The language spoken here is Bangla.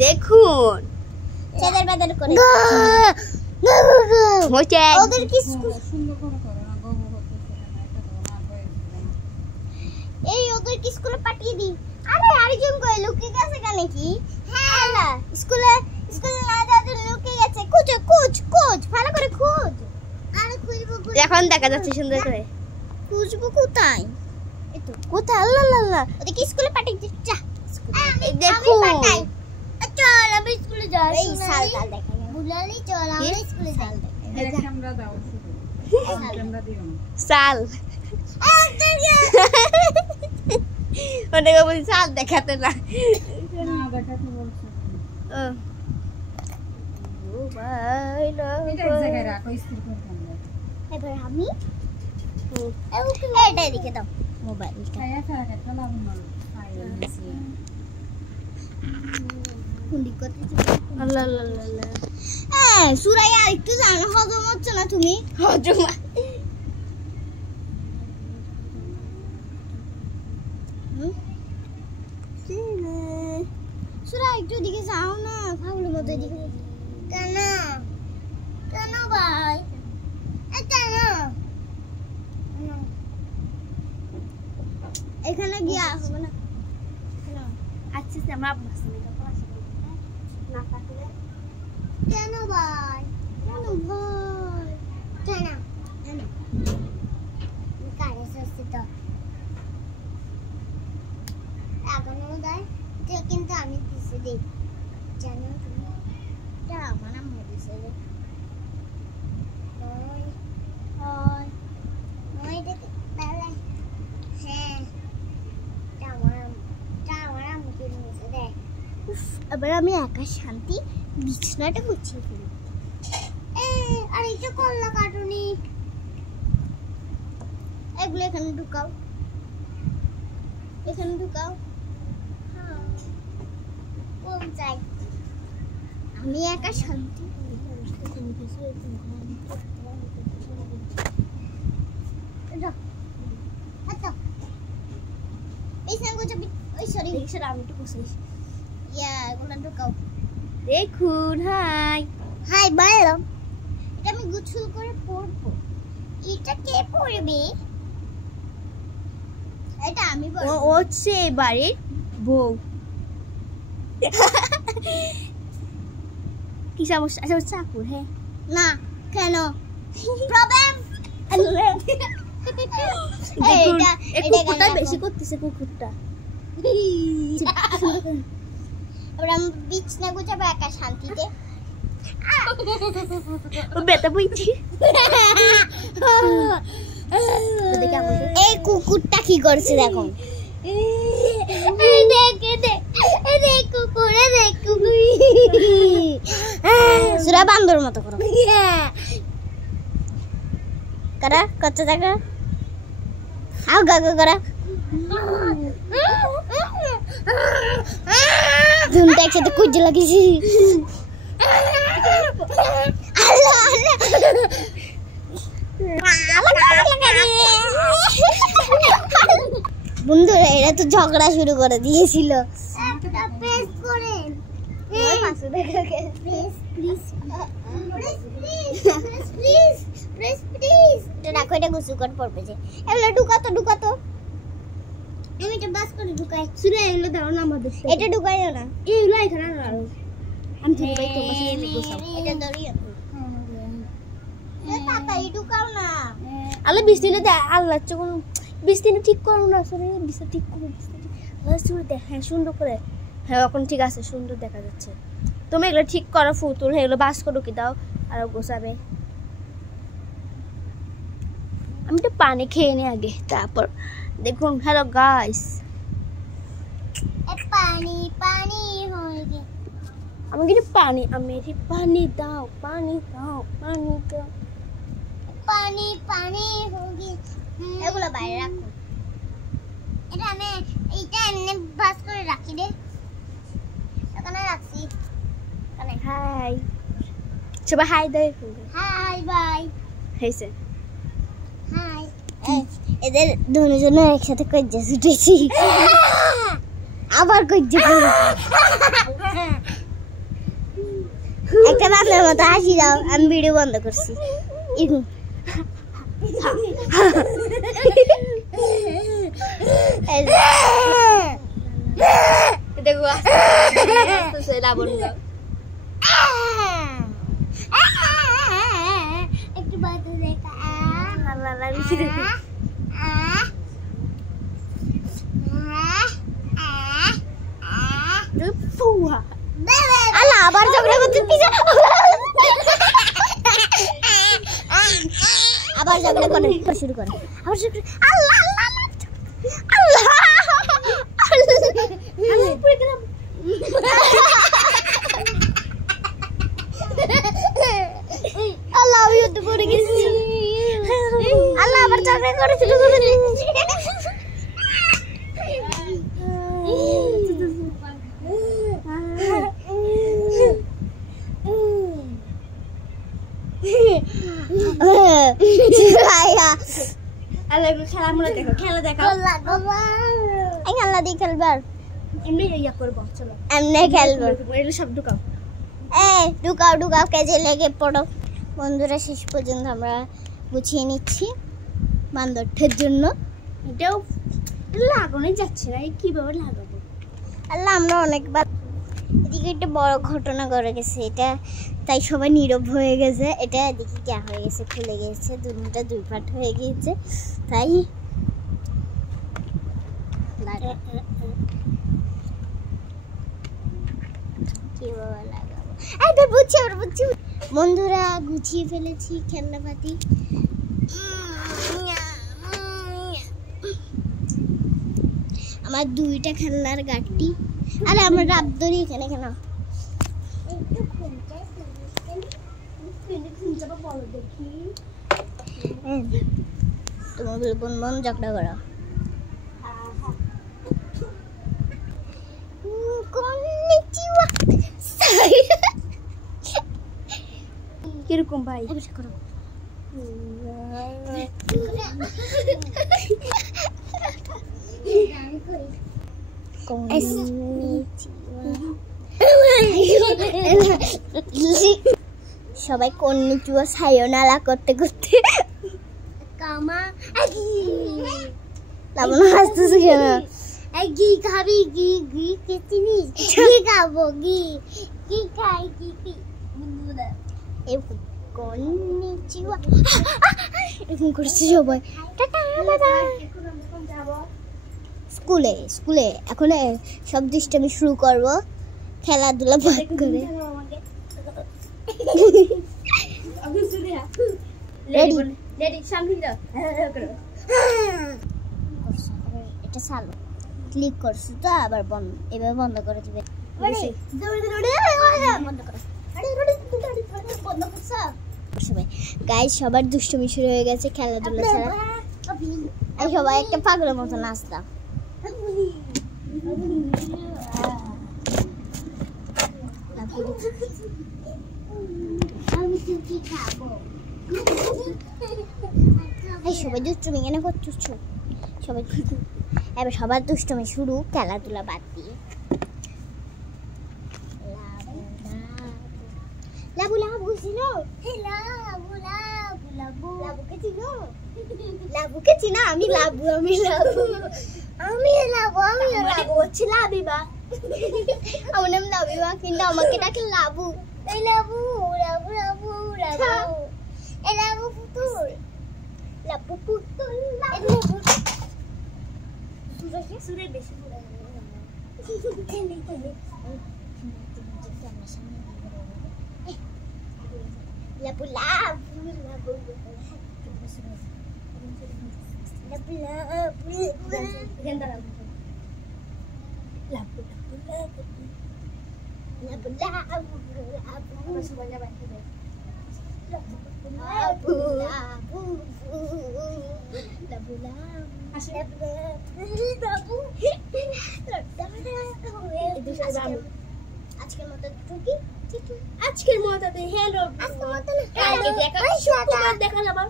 দেখুন চাদর বাদর করে হচ্ছে ওদের কি সুন্দর করে করে না গো হচ্ছে না এটা তো না হয়ে এই ওদের কি স্কুলে পাঠিয়ে দি আরে আরেকজন কই লুকিয়ে গেছে কেন কি হ্যাঁ না স্কুলে না যাতে লুকিয়ে গেছে খোঁজ ভালো করে খোঁজ আরে খুঁজবো এখন দেখা যাচ্ছে সুন্দর করে খুঁজবো কোথায় এই তো কোথায় আল্লাহ ওদের কি স্কুলে পাঠিয়ে দিচ্ছা দেখুন চল আমি স্কুলে যাই এই সাল দেখাই বুলালি চল আমরা স্কুলে যাই ক্যামেরা দাও শুধু ক্যামেরা দিও না সাল ওটাকে বলি সাল দেখাতে না দেখাতে বলছো ও ভাই না এটা এক জায়গায় রাখো স্থির করে ক্যামেরা এবার আমি এটা এদিকে দাও মোবাইলটা ছায়া ছায়া একটা লাভ না কুন্ডি করতে আল্লাহ আল্লাহ আল্লাহ সুরাই আর একটু জানো হজম হচ্ছে না তুমি হজম সুরাই একটু দিকে যাও না ফাউলের মতো দিকে কেন ভাই কেন এখানে গিয়ে আসবো না আচ্ছা আমরা আব্বাস না থাকলে কেন ভাই কেন কারে সস্তে তো এখনো দেয় কিন্তু আমি দিতে দিই জানো তুমি এটা আমার নাম দিছে রে নয় দেখে তাহলে হ্যাঁ এবার আমি একা শান্তি বিছানাটা গুছিয়ে ফেলি আর এটা করলা কাটুনি এগুলো এখানে ঢুকাও কম চাই আমি একা শান্তি দেখুন হাই বলো এটা আমি গুছল করে পড়বো এটা কে পড়বে এটা আমি পড়বো ও হচ্ছে বাড়ির বউ কি সমস্যা আচ্ছা চাকুর হ্যাঁ না কেন প্রবলেম কুকুরটা বেশি করতেছে কুকুরটা এবার আমি বিছনা গুছাবো একা শান্তিতে বেটা বইছি এই কুকুরটা কি করছে দেখো সুরা বান্দর মতো করো করা কত দেখা আও গাগা করা দুনটা একসাথে কুজে লাগিয়েছি বন্ধুরা এরা তো ঝগড়া শুরু করে দিয়েছিল ঢুকাতো আমি এটা বাস করে ঢুকাই শুনে এগুলো দাও না আমাদের এটা ঢুকাইও না এইগুলো এখানে আনো আমি তো ভাই তোমার সাথে বসাবো এটা ধরিও তাড়াতাড়ি ঢুকাও না আল্লাহ বৃষ্টিটা দে আল্লাহ যখন বৃষ্টিটা ঠিক করো না সরে বৃষ্টি ঠিক করো আল্লাহ দেখ হ্যাঁ সুন্দর করে হ্যাঁ এখন ঠিক আছে সুন্দর দেখা যাচ্ছে তুমি এগুলো ঠিক করো ফুতুল হ্যাঁ এগুলো বাস করো কি দাও আর গোছাবে আমি তো পানি খেয়ে নি আগে তারপর দেখুন হ্যালো গাইস পানি হয়ে গে আমি কি পানি আমি পানি দাও পানি দাও পানি হয়ে গে এগুলো বাইরে রাখো এটা আমি এইটা এমনি বাস করে রাখি দে এখানে রাখছি এখানে হাই সবাই হাই দে হাই বাই হয়েছে হাই এদের দুজনে একসাথে কজ্জা ছুটেছি আবার কজ্জা একটা বাচ্চার মতো হাসি দাও, আমি ভিডিও বন্ধ করছি। দেখো লাবণ্য একটু বাজে দেখা আল্লাহ আবার ঝগড়া করতে আবার ঝগড়া করে শুরু করে আবার শুরু আল্লাহ আল্লাহ আল্লাহ আল্লাহ আমি তো পড়ে গেছি আল্লাহ আবার ঝগড়া করে শুরু করে খেলা দিয়ে খেলবার এমনি ইয়া করবো, চলো এমনি খেলবো। এগুলো সব ঢুকাও। ঢুকাও ঢুকাও, কাজে লেগে পড়ো। বন্ধুরা শেষ পর্যন্ত আমরা গুছিয়ে নিচ্ছি বান্দরটার জন্য। এটাও লাগানোই যাচ্ছে না, কিভাবে লাগাবো? আল্লাহ আমরা অনেকবার এদিকে একটা বড় ঘটনা করে গেছে, এটা তাই সবাই নীরব হয়ে গেছে। এটা এদিকে যা হয়ে গেছে, খুলে গেছে, দুটা দুই পাট হয়ে গিয়েছে, তাই কিভাবে লাগাবো? বুঝছি। বন্ধুরা গুছিয়ে ফেলেছি খেলনাপাতি। আমার দুইটা খেলনার গাড়ি। আরে আমার রাবদরি এখানে কেন? তোমার বোন বোন ঝগড়া করো। কিরকম ভাই? সবাই কন্নিচুয়া সায়োনালা করতে করতে লাবণ হাসতেছে কেন? ঘি খাবি? ঘি কে চিনিস? ঘি খাবো, ঘি খাই, ঘি কন্নিচুয়া এরকম করছে সবাই। স্কুলে এখন সব দুষ্টামি শুরু করবো, খেলাধুলা বাদ করে। এটা চালু ক্লিক করছি তো, আবার এবার বন্ধ করে দিবে। গাইস সবার দুষ্টুমি শুরু হয়ে গেছে খেলাধুলা ছাড়া। সবাই একটা পাগলের মতো নাচতাম। সবাই দুষ্টুমি কেন করছো? সবাই এবার সবার দুষ্টুমি শুরু, খেলাধুলা বাদ দিয়ে। লাবু লাবু ছিল, লাবুকে চিনা? আমি লাবু হচ্ছে লাবিবা। আমার নাম লাবিবা, কিন্তু আমাকে ডাকে লাবু। এই লাবু লাবু লাবু লাবু, এই লাবু পুতুল, লাবু পুতুল, লাবু সুরে বেশি লাবু লাবু লাবু আজকের মতো আজকের মতো হ্যালো দেখা যাবে।